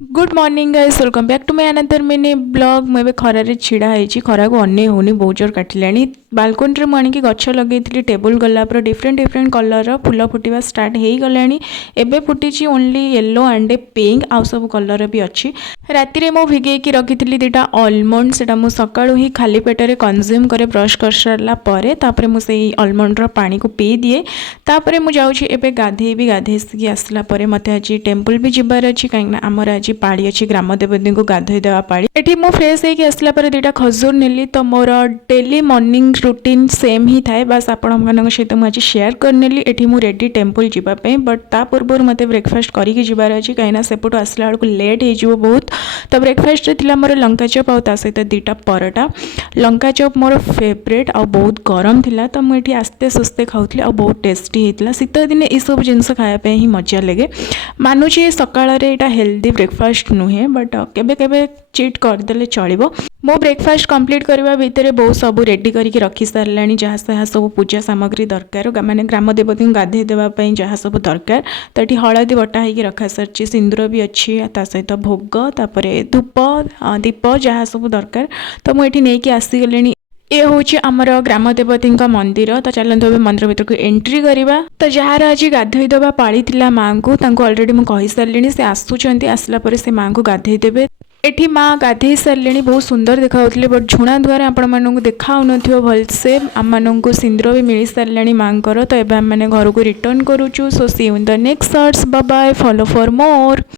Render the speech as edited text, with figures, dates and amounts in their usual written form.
Good morning guys, welcome back to my another mini blog. मुझे खरारे छिड़ा है, खरा को अने होनी बहुत जोर काटिला। बालकोनी में आणिकी गछ लगे टेबुल गलापर डिफरेंट डिफरेंट कलर फुल फुटा स्टार्ट हो गला। एबे फुटी ओनली येलो एंड पिंक, आउ सब कलर भी अच्छी। राति में भिगेकी रखी दुटा आलमंड, से सका ही खाली पेटर कंज्यूम करे ब्रश कर सारापर मुझे आलमंड पानी को पी दिए। तापर मुझे गाधेबी, गाधे आसला मत आज टेम्पल भी जबार अच्छी कहीं आमर आज पाड़ी अच्छी ग्राम देवती को गाधोई देवा पाड़ी। एठी मु फ्रेश होके आसला पर दुटा खजूर नेली। तो मोर डेली मॉर्निंग रूटीन सेम ही थाए, बस आपण सहित मुझे शेयर करनेली। एठी मु रेडी टेम्पल जीवाई, बट ता पूर्व मते ब्रेकफास्ट करके जबार अच्छी कहीं सेपटू आसला बेलू लेट हो बहुत। तो ब्रेकफास्ट थी मोर लंका चप आउ ता सहित दुटा परोटा। लंका चप मोर फेवरेट आ बहुत गरम थिला, तो मुझे आस्ते सुस्ते खाऊली आ बहुत टेस्टी होता। शीत दिने ये सब जिनस खायापी ही मजा लगे। मानुची सकाळ हेल्दी ब्रेकफास्ट नुहे, बट केबे केबे चीट करदे चलो। मो ब्रेकफास्ट कंप्लीट करने भितर बहुत सब रेडी करके रखी सारा, जहाँ सब पूजा सामग्री दरकार माने ग्राम देवती को गाधे देवाई जहाँ सब दरकार। तो ये हलदी बटा हो रखा सारी, सिंदूर भी अच्छी, ता सहित भोग, तापर धूप दीप जहाँ सब दरकार। तो मुझे नहीं आसीगले। ये हूँ आमर ग्राम देवती मंदिर। तो चलते मंदिर भर को एंट्री करवा। तो जार आज गाधोई देवा पाड़ी माँ को अलरेडी मुझे कही सारे से आसुँच, आसला से माँ को गाधे देवे। एठी माँ गाधे सारे बहुत सुंदर देखा, बट झुणा द्वारा आपण देखा भलसे। आम को सिंदूर भी मिल सारे माँ को। तो ये घर को रिटर्न करुचु। So see you in the next shorts, bye bye, follow for more.